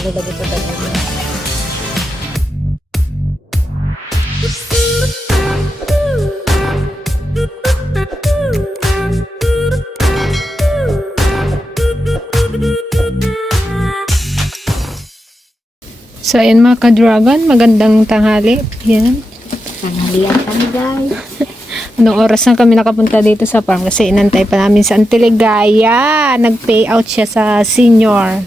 maganda dito talaga. So, ayan mga ka-dragon, magandang tanghali. Yan. Tanghalian kami guys. Anong oras na kami nakapunta dito sa farm? Kasi inantay pa namin sa Antiligaya. Nag-payout siya sa senior.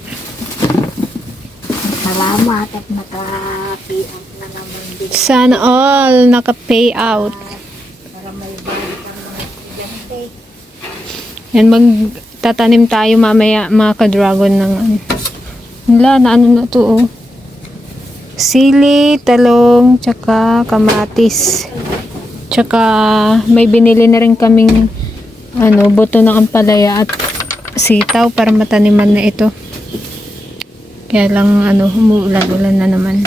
Salamat at naka-payout na naman din. Sana all naka-payout. Para may balik ang mga estudyante. Yan, magtatanim tayo mamaya mga ka-dragon ng wala na ano na to oh. Sili, talong, tsaka kamatis. Tsaka may binili na rin kaming buto ng ampalaya at sitaw para mataniman na ito. Kaya lang umuulan-ulan na naman.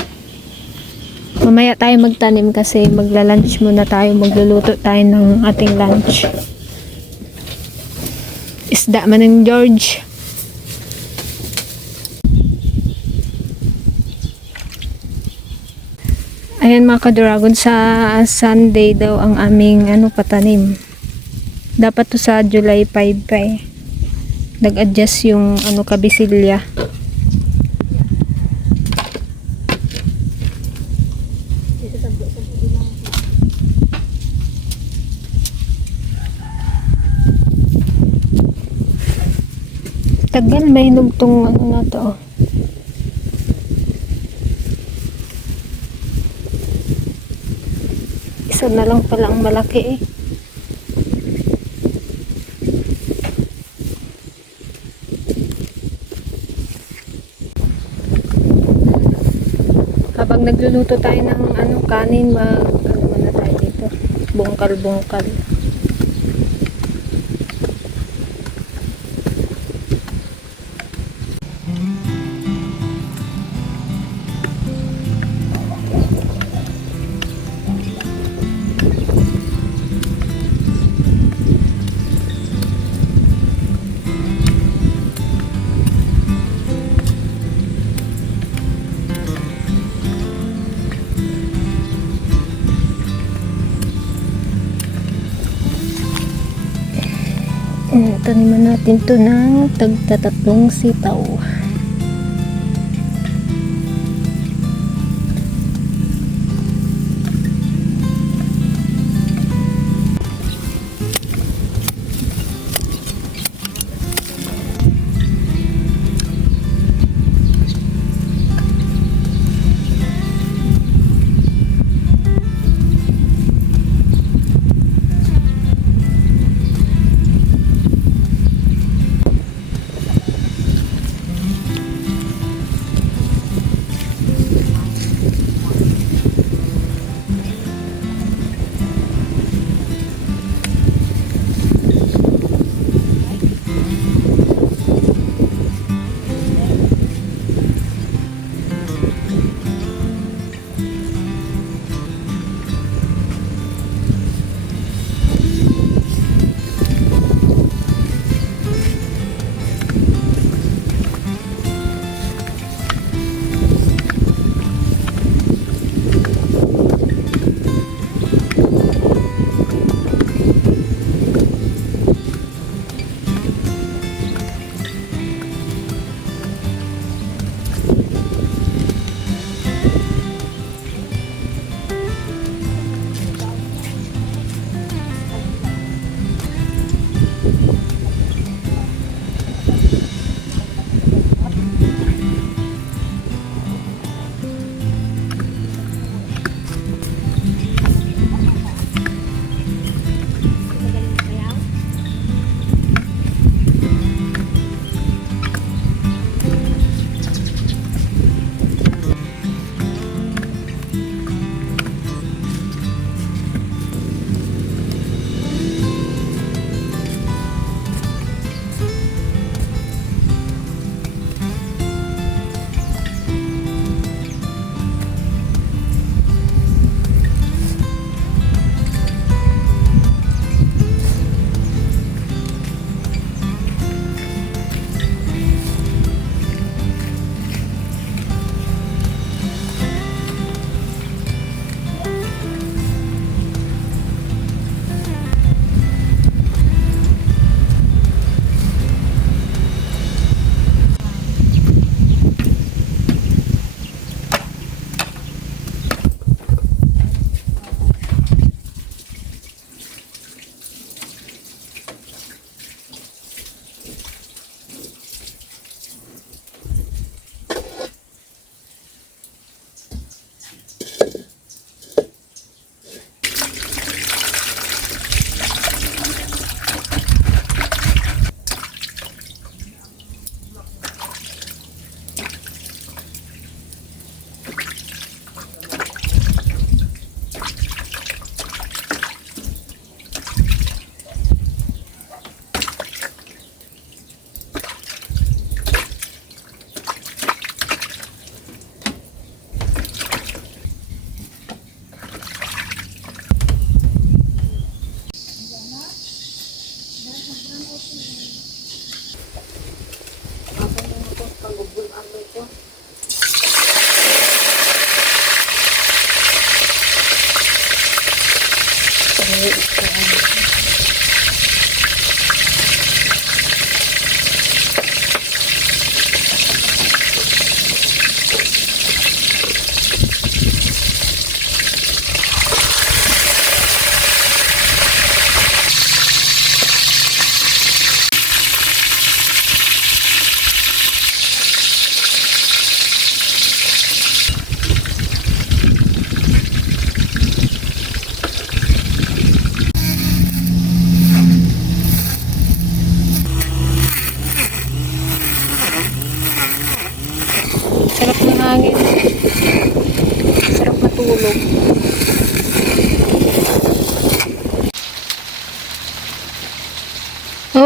Mamaya tayo magtanim kasi magla-lunch muna tayo, magluluto tayo ng ating lunch. Isda man ng George. Ayan mga ka-dragon, sa Sunday daw ang aming patanim. Dapat to sa July 5 pa eh. Nag-adjust yung kabisilya. Tagal may hinugtong na to oh. Isa na lang pala ang malaki eh. Habang nagluluto tayo ng kanin, muna tayo dito. Bungkal-bungkal. Taniman natin to ng tagtatatlong sitaw.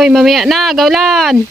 Hoy, mamaya na, gawlan!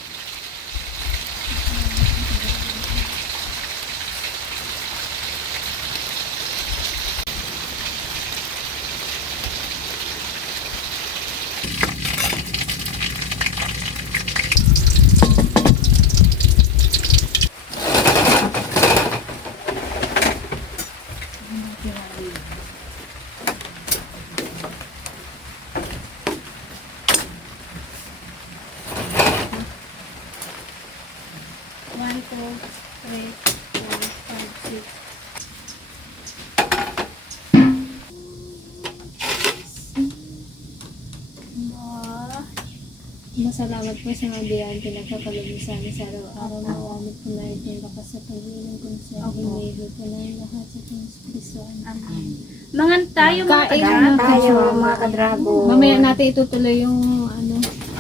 Masalamat po sa mga biyayang pinagkakalubi sa amin sa araw-araw. Nawamit po na ito yung lakas sa pagbilang kung sa hinihilo po na yung lahat sa Kristo. Amen. Mga tayo mga Kain taga. na Tayo, mga kadrago. Mamaya natin itutuloy yung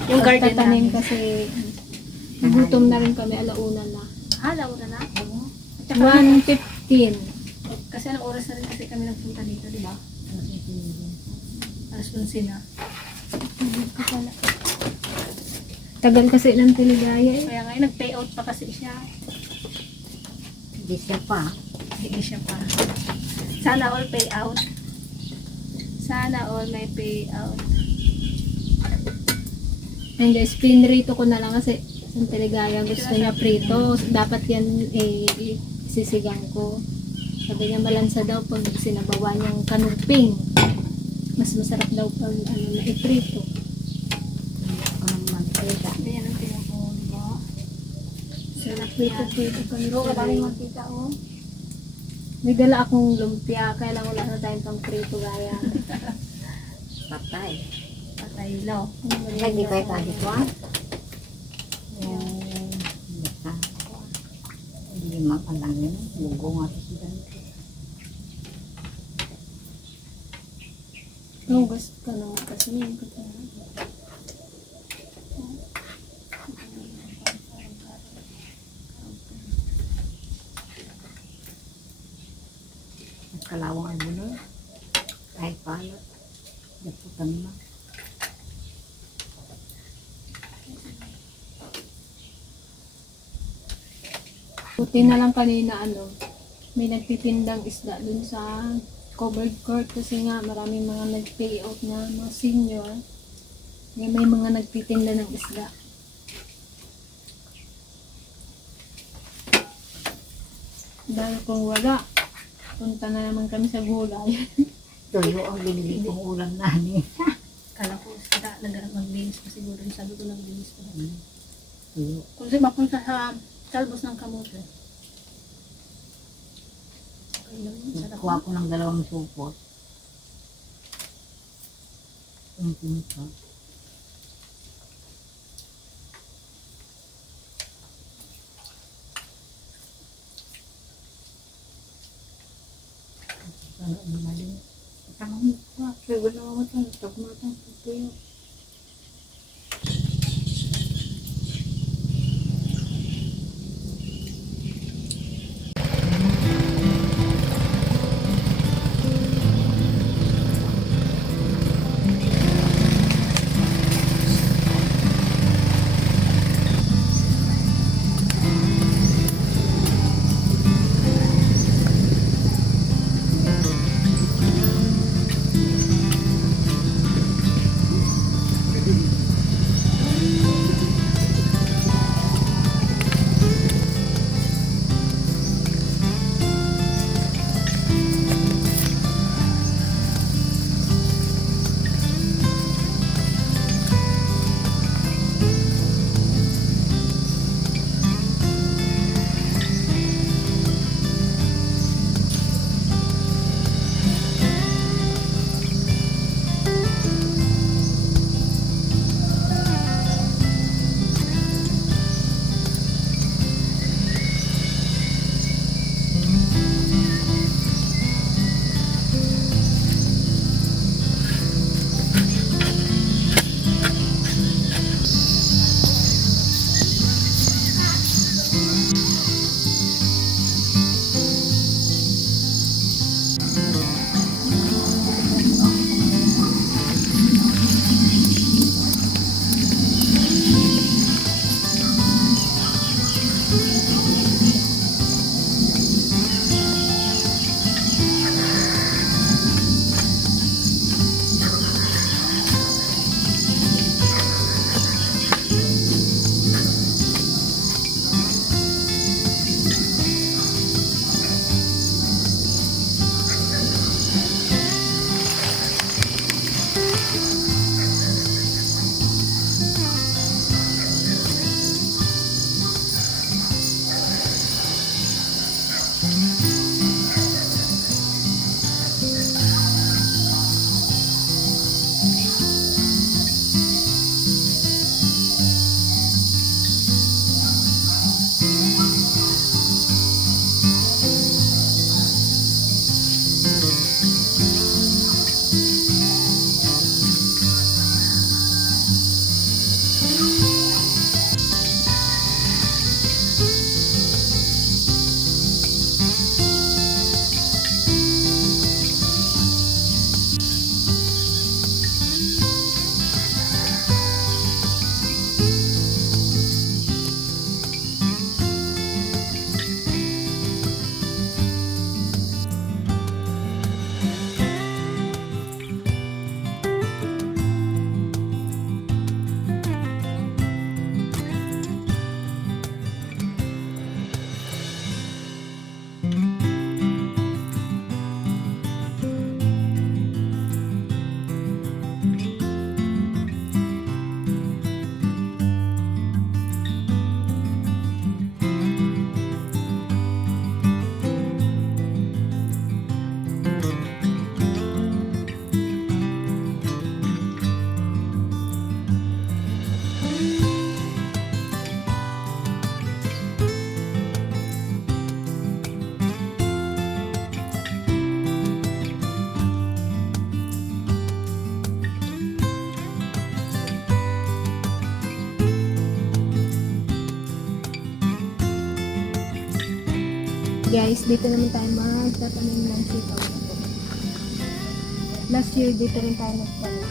Yung garden pagtatanim namin. kasi gutom na rin kami, alauna na. Launa na. At saka, 1:15. kasi anong oras na rin kasi kami nagpunta dito, di ba? Alas 11 na. Tagal kasi ng Tiligaya eh. Kaya ngayon nag-payout pa kasi siya. Hindi siya pa. Hindi siya pa. Sana all payout. Sana all may payout. Ayun guys, pinrito ko na lang kasi ang Tiligaya gusto niya prito. Dapat yan sisigang ko. Sabi niya malansa daw pag sinabawa niyang kanuping. Mas masarap daw pag na iprito. Ayan ang tingnan ko, di ba? Sarap Prito kami. Oo, maraming mantika, oh. May dala akong lumpia, kaya lang wala na tayong pang prito gaya. Patay. Patay, no? Lagi kayo kahitwan. Hindi makalangin. Lugo nga ito sila. Gusto ka na kasi yun ko tayo. Kalawang ay bulo. Kahit palat. Daputan na. Buti na lang kanina may nagtitindang isda dun sa covered court kasi nga maraming mga nag-payout na mga senior. May mga nagtitinda ng isda. Dahil kung wala, punta na naman kami sa gulay. Tuyo ang binili kong ulam namin. Kala ko sila mag-linis pa siguro. Sabi ko nag-linis pa. Tuyo. Kung sa'yo mapunta sa talbos ng kamote. Sarap. Kuha ko ng 2 supot. Ang pinta. Ano ang mali? Tanong mo pa. Kaya gano'n mo ito. Tagmatang tutuyo. Guys, dito naman tayo magtatanim ng sitaw. Last year, dito rin tayo nagtanim.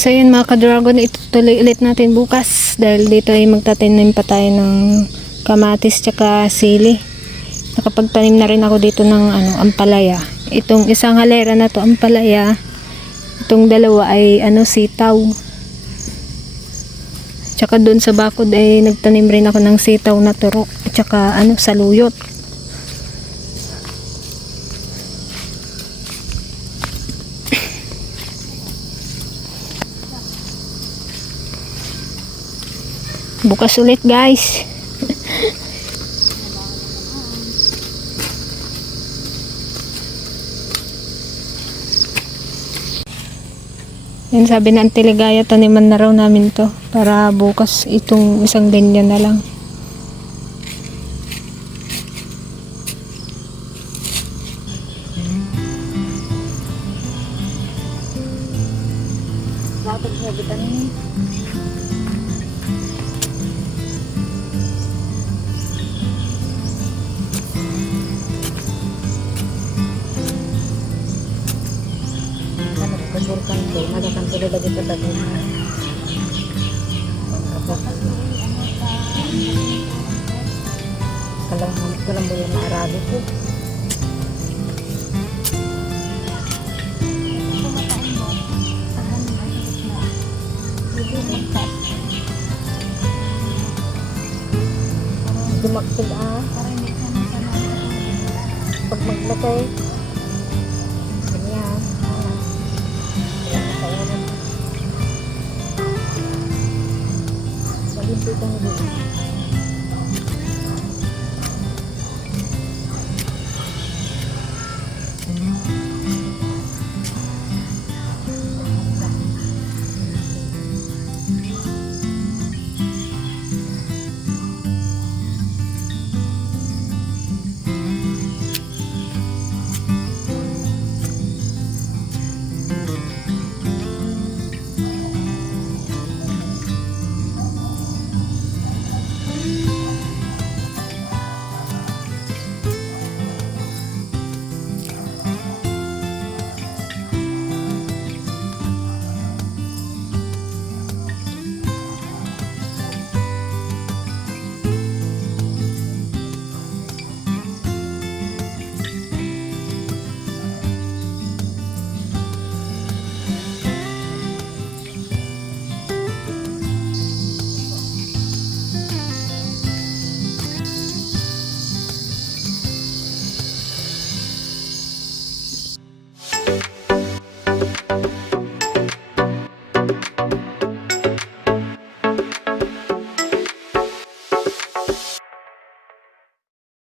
So yun mga ka-dragon, itutuloy ulit natin bukas dahil dito ay magtatanim pa tayo ng kamatis tsaka sili. Nakapagtanim na rin ako dito ng ampalaya. Itong isang halera na to ampalaya, itong dalawa ay sitaw. Tsaka doon sa bakod ay nagtanim rin ako ng sitaw na turok at tsaka saluyot. Bukas ulit guys. Yan sabi na Auntie Ligaya, taniman na raw namin to para bukas itong isang ganyan na lang. Bakit nga vitamin? Kasurkan ko, nagakan ko lagi sa tabi. Kalang mo yung maarado ko. Dumaktig pag maglakay. Ganyan. Malimpitan mo dito.